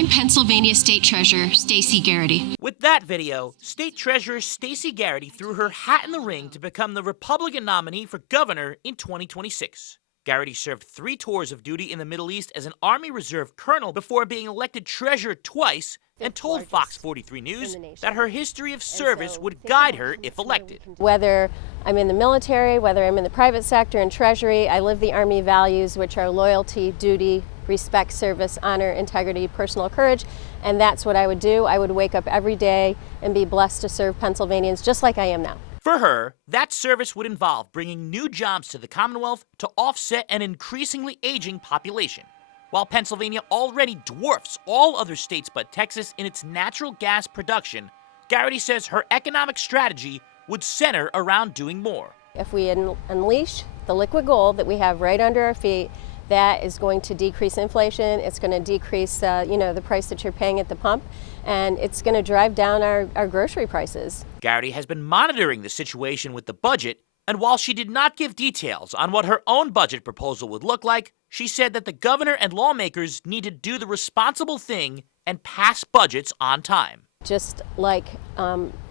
I'm Pennsylvania State Treasurer Stacy Garrity. With that video, State Treasurer Stacy Garrity threw her hat in the ring to become the Republican nominee for governor in 2026. Garrity served 3 tours of duty in the Middle East as an Army Reserve colonel before being elected treasurer twice, and told FOX43 News that her history of service would guide her if elected. Whether I'm in the military, whether I'm in the private sector and Treasury, I live the Army values, which are loyalty, duty, respect, service, honor, integrity, personal courage, and that's what I would do. I would wake up every day and be blessed to serve Pennsylvanians just like I am now. For her, that service would involve bringing new jobs to the Commonwealth to offset an increasingly aging population. While Pennsylvania already dwarfs all other states but Texas in its natural gas production, Garrity says her economic strategy would center around doing more. If we unleash the liquid gold that we have right under our feet, that is going to decrease inflation, it's going to decrease the price that you're paying at the pump, and it's going to drive down our grocery prices. Garrity has been monitoring the situation with the budget, and while she did not give details on what her own budget proposal would look like, she said that the governor and lawmakers need to do the responsible thing and pass budgets on time. Just like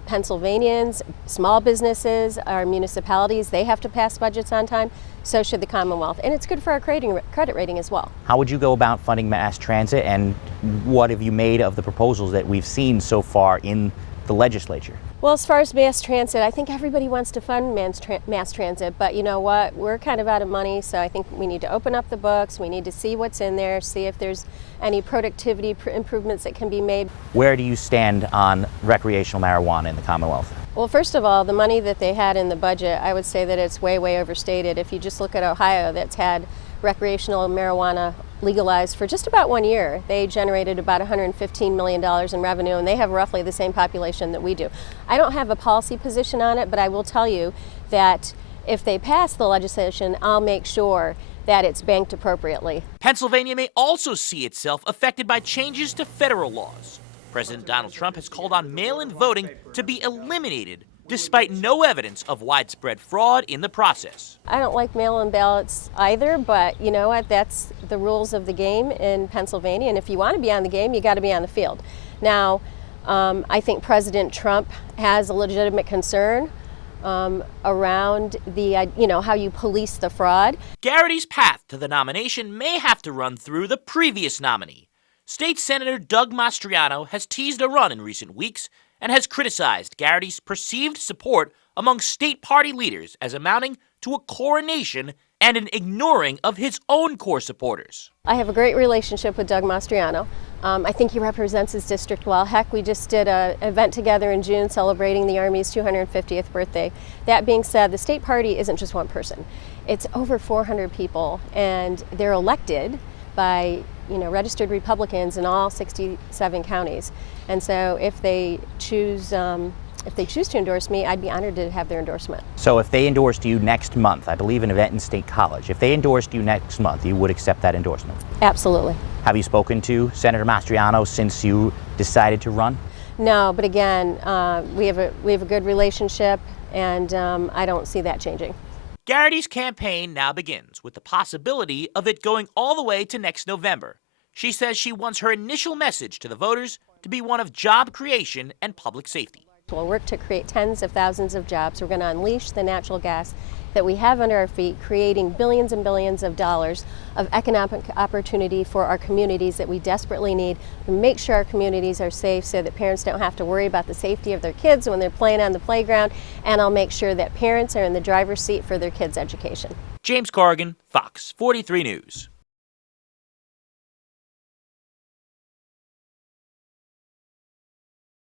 Pennsylvanians, small businesses, our municipalities, they have to pass budgets on time, so should the Commonwealth. And it's good for our credit rating as well. How would you go about funding mass transit, and what have you made of the proposals that we've seen so far in the legislature? Well, as far as mass transit, I think everybody wants to fund mass transit, but you know what? We're kind of out of money, so I think we need to open up the books, we need to see what's in there, see if there's any productivity improvements that can be made. Where do you stand on recreational marijuana in the Commonwealth? Well, first of all, the money that they had in the budget, I would say that it's way, way overstated. If you just look at Ohio, that's had recreational marijuana legalized for just about 1 year. They generated about $115 million in revenue, and they have roughly the same population that we do. I don't have a policy position on it, but I will tell you that if they pass the legislation, I'll make sure that it's banked appropriately. Pennsylvania may also see itself affected by changes to federal laws. President Donald Trump has called on mail-in voting to be eliminated, despite no evidence of widespread fraud in the process. I don't like mail-in ballots either, but you know what? That's the rules of the game in Pennsylvania, and if you want to be on the game, you got to be on the field. Now, I think President Trump has a legitimate concern around the, how you police the fraud. Garrity's path to the nomination may have to run through the previous nominee. State Senator Doug Mastriano has teased a run in recent weeks and has criticized Garrity's perceived support among state party leaders as amounting to a coronation and an ignoring of his own core supporters. I have a great relationship with Doug Mastriano. I think he represents his district well. Heck, we just did an event together in June celebrating the Army's 250th birthday. That being said, the state party isn't just one person. It's over 400 people, and they're elected by registered Republicans in all 67 counties. And so if they choose to endorse me, I'd be honored to have their endorsement. So if they endorsed you next month, I believe an event in State College, if they endorsed you next month, you would accept that endorsement? Absolutely. Have you spoken to Senator Mastriano since you decided to run? No, but again, we have a good relationship, and I don't see that changing. Garrity's campaign now begins with the possibility of it going all the way to next November. She says she wants her initial message to the voters to be one of job creation and public safety. We'll work to create tens of thousands of jobs. We're going to unleash the natural gas that we have under our feet, creating billions and billions of dollars of economic opportunity for our communities that we desperately need, to make sure our communities are safe so that parents don't have to worry about the safety of their kids when they're playing on the playground, and I'll make sure that parents are in the driver's seat for their kids' education. James Corrigan, Fox 43 News.